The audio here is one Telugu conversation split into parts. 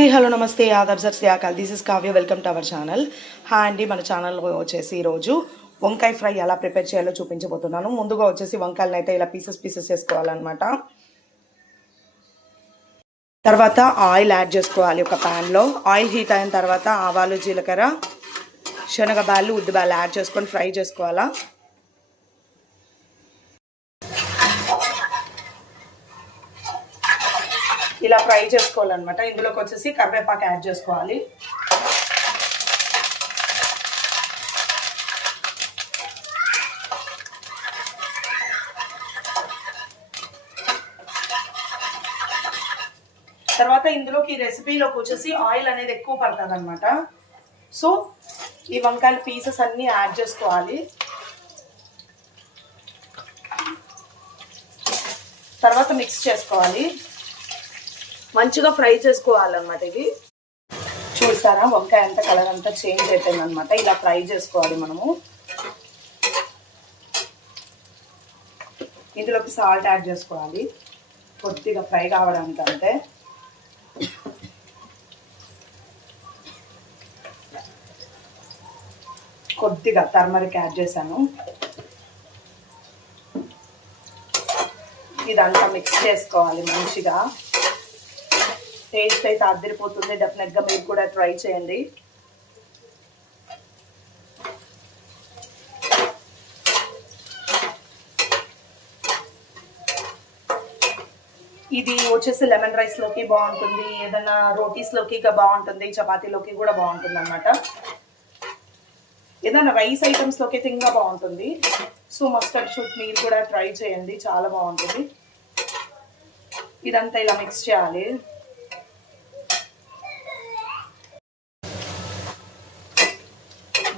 హాయ్ హలో నమస్తే ఆదాబ్ సర్ శ్రీయాకాల్ this is Kavya welcome to our channel. Hi అండి, మన ఛానల్లో వచ్చేసి ఈరోజు వంకాయ ఫ్రై ఎలా ప్రిపేర్ చేయాలో చూపించబోతున్నాను. ముందుగా వచ్చేసి వంకాయలను అయితే ఇలా పీసెస్ చేసుకోవాలన్నమాట. తర్వాత ఆయిల్ యాడ్ చేసుకోవాలి ఒక ప్యాన్లో. ఆయిల్ హీట్ అయిన తర్వాత ఆవాలు, జీలకర్ర, శనగబాళ్ళు, ఉద్దిబాళ్ళు యాడ్ చేసుకొని ఫ్రై చేసుకోవాలా. ఇలా ఫ్రై చేసుకోవాలన్నమాట. ఇందులోకి వచ్చేసి కరివేపాకు యాడ్ చేసుకోవాలి. తర్వాత ఇందులోకి ఈ రెసిపీలోకి వచ్చేసి ఆయిల్ అనేది ఎక్కువ పడుతుంది అనమాట. సో ఈ వంకాయల పీసెస్ అన్నీ యాడ్ చేసుకోవాలి. తర్వాత మిక్స్ చేసుకోవాలి, మంచిగా ఫ్రై చేసుకోవాలన్నమాట. ఇది చూసారా, వంకాయ అంతా కలర్ అంతా చేంజ్ అయిపోయింది అనమాట. ఇలా ఫ్రై చేసుకోవాలి మనము. ఇందులోకి సాల్ట్ యాడ్ చేసుకోవాలి కొద్దిగా ఫ్రై కావడానికి. అంతే. కొద్దిగా టర్మరిక్ యాడ్ చేశాను. ఇదంతా మిక్స్ చేసుకోవాలి మంచిగా. టేస్ట్ అయితే అదిరిపోతుంది. డెఫినెట్గా మీరు కూడా ట్రై చేయండి. ఇది వచ్చేసి లెమన్ రైస్లోకి బాగుంటుంది, ఏదైనా రోటీస్లోకి బాగుంటుంది, చపాతీలోకి కూడా బాగుంటుంది అనమాట. ఏదైనా రైస్ ఐటమ్స్లోకి అయితే ఇంకా బాగుంటుంది. సో మస్టర్డ్ షూట్ మీరు కూడా ట్రై చేయండి, చాలా బాగుంటుంది. ఇదంతా ఇలా మిక్స్ చేయాలి.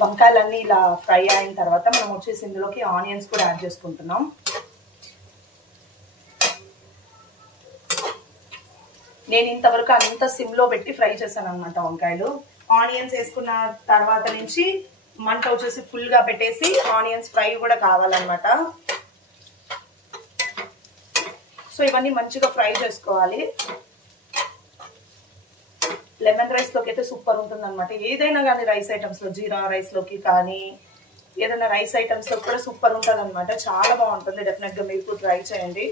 వంకాయలన్నీ ఇలా ఫ్రై అయిన తర్వాత మనం వచ్చేసి ఇందులోకి ఆనియన్స్ కూడా యాడ్ చేసుకుంటున్నాం. నేను ఇంతవరకు అంత సిమ్లో పెట్టి ఫ్రై చేశాను అనమాట వంకాయలు. ఆనియన్స్ వేసుకున్న తర్వాత నుంచి మంట వచ్చేసి ఫుల్గా పెట్టేసి ఆనియన్స్ ఫ్రై కూడా కావాలన్నమాట. సో ఇవన్నీ మంచిగా ఫ్రై చేసుకోవాలి. లెమన్ రైస్లోకి అయితే సూపర్ ఉంటుంది అనమాట. ఏదైనా కానీ రైస్ ఐటమ్స్లో, జీరా రైస్లోకి కానీ ఏదైనా రైస్ ఐటమ్స్లో కూడా సూపర్ ఉంటుంది అనమాట. చాలా బాగుంటుంది. డెఫినెట్గా మీరు ట్రై చేయండి.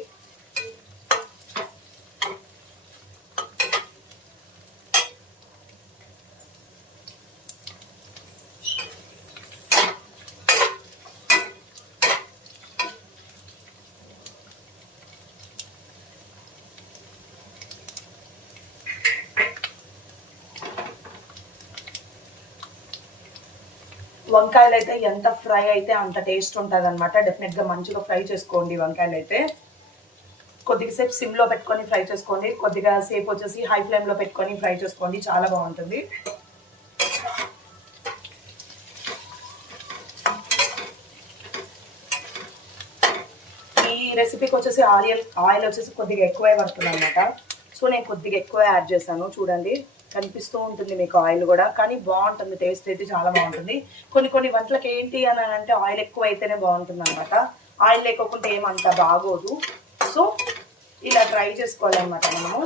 వంకాయలు అయితే ఎంత ఫ్రై అయితే అంత టేస్ట్ ఉంటుంది అనమాట. డెఫినెట్గా మంచిగా ఫ్రై చేసుకోండి వంకాయలు అయితే. కొద్దిగా సేపు సిమ్లో పెట్టుకొని ఫ్రై చేసుకోండి, కొద్దిగా సేపు వచ్చేసి హై ఫ్లేమ్లో పెట్టుకొని ఫ్రై చేసుకోండి, చాలా బాగుంటుంది. ఈ రెసిపీకి వచ్చేసి ఆయిల్ వచ్చేసి కొద్దిగా ఎక్కువే పడుతుంది అనమాట. సో నేను కొద్దిగా ఎక్కువ యాడ్ చేశాను. చూడండి, కనిపిస్తూ ఉంటుంది మీకు ఆయిల్ కూడా, కానీ బాగుంటుంది. టేస్ట్ అయితే చాలా బాగుంటుంది. కొన్ని వంటలకి ఏంటి అని అంటే ఆయిల్ ఎక్కువ అయితేనే బాగుంటుంది అనమాట. ఆయిల్ లేకపోతే ఏమంత బాగోదు. సో ఇలా ట్రై చేసుకోవాలన్నమాట మనము.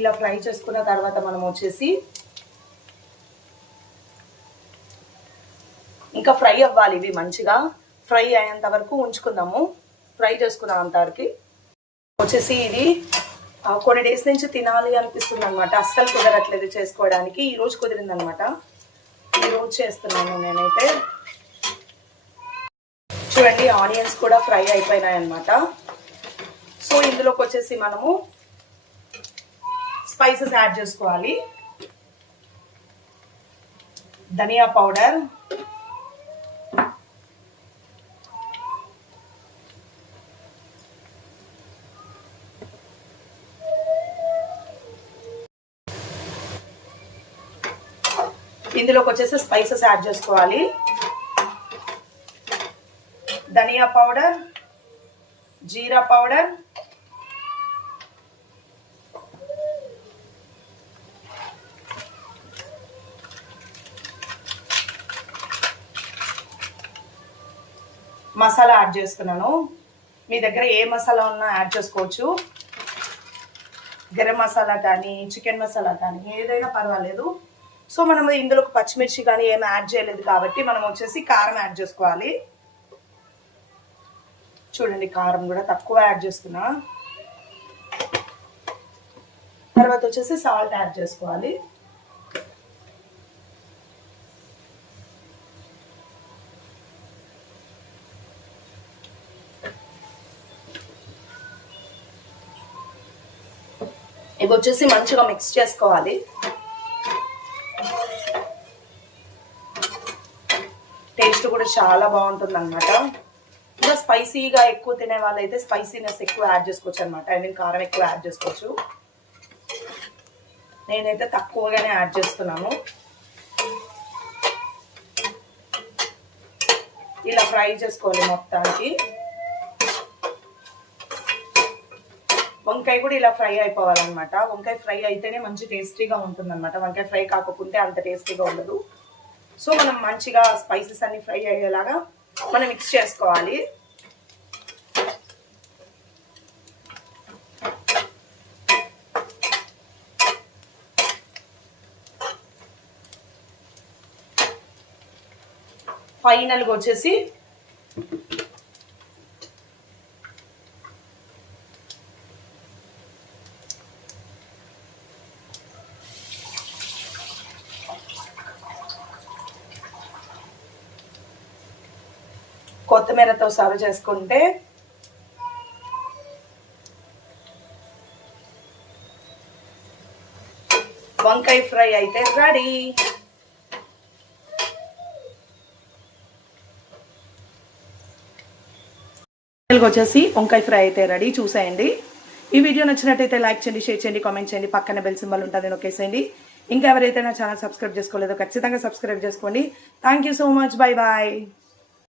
ఇలా ఫ్రై చేసుకున్న తర్వాత మనం వచ్చేసి ఇంకా ఫ్రై అవ్వాలి. ఇవి మంచిగా ఫ్రై అయ్యేంత వరకు ఉంచుకుందాము. ఫ్రై చేసుకున్నాం అంతవరకు వచ్చేసి ఇది కొన్ని డేస్ నుంచి తినాలి అనిపిస్తుంది అనమాట. అస్సలు కుదరట్లేదు చేసుకోవడానికి. ఈరోజు కుదిరింది అనమాట. ఈరోజు చేస్తున్నాను నేనైతే. చూడండి, ఆనియన్స్ కూడా ఫ్రై అయిపోయినాయి అనమాట. సో ఇందులోకి వచ్చేసి మనము స్పైసెస్ యాడ్ చేసుకోవాలి. ధనియా పౌడర్, ఇందులోకి వచ్చేసి స్పైసెస్ యాడ్ చేసుకోవాలి. ధనియా పౌడర్, జీరా పౌడర్, మసాలా యాడ్ చేస్తున్నాను. మీ దగ్గర ఏ మసాలా ఉన్నా యాడ్ చేసుకోవచ్చు. గరం మసాలా కానీ చికెన్ మసాలా కానీ ఏదైనా పర్వాలేదు. సో మనం ఇందులో పచ్చిమిర్చి కానీ ఏమి యాడ్ చేయలేదు కాబట్టి మనం వచ్చేసి కారం యాడ్ చేసుకోవాలి. చూడండి కారం కూడా తక్కువ యాడ్ చేస్తున్నా. తర్వాత వచ్చేసి సాల్ట్ యాడ్ చేసుకోవాలి. ఇవి వచ్చేసి మంచిగా మిక్స్ చేసుకోవాలి. టేస్ట్ కూడా చాలా బాగుంటుంది అనమాట. ఇంకా స్పైసీగా ఎక్కువ తినే వాళ్ళైతే స్పైసీనెస్ ఎక్కువ యాడ్ చేసుకోవచ్చు అనమాట. ఐ మీన్ కారం ఎక్కువ యాడ్ చేసుకోవచ్చు. నేనైతే తక్కువగానే యాడ్ చేస్తున్నాను. ఇలా ఫ్రై చేసుకోవాలి మొత్తానికి. వంకాయ కూడా ఇలా ఫ్రై అయిపోవాలన్నమాట. వంకాయ ఫ్రై అయితేనే మంచి టేస్టీగా ఉంటుంది అనమాట. వంకాయ ఫ్రై కాకపోతే అంత టేస్టీగా ఉండదు. సో మనం మంచిగా స్పైసెస్ అన్ని ఫ్రై అయ్యేలాగా మనం మిక్స్ చేసుకోవాలి. ఫైనల్గా వచ్చేసి కొత్తిమీరతో సర్వ్ చేసుకుంటే వంకాయ ఫ్రై అయితే రెడీ. వచ్చేసి వంకాయ ఫ్రై అయితే రెడీ. చూసేయండి. ఈ వీడియో నచ్చినట్టయితే లైక్ చేయండి, షేర్ చేయండి, కామెంట్ చేయండి. పక్కన బెల్ సింబల్ ఉంటుంది, నొక్కేసేయండి. ఇంకా ఎవరైతే నా ఛానల్ సబ్స్క్రైబ్ చేసుకోలేదో ఖచ్చితంగా సబ్స్క్రైబ్ చేసుకోండి. Thank you so much. Bye bye.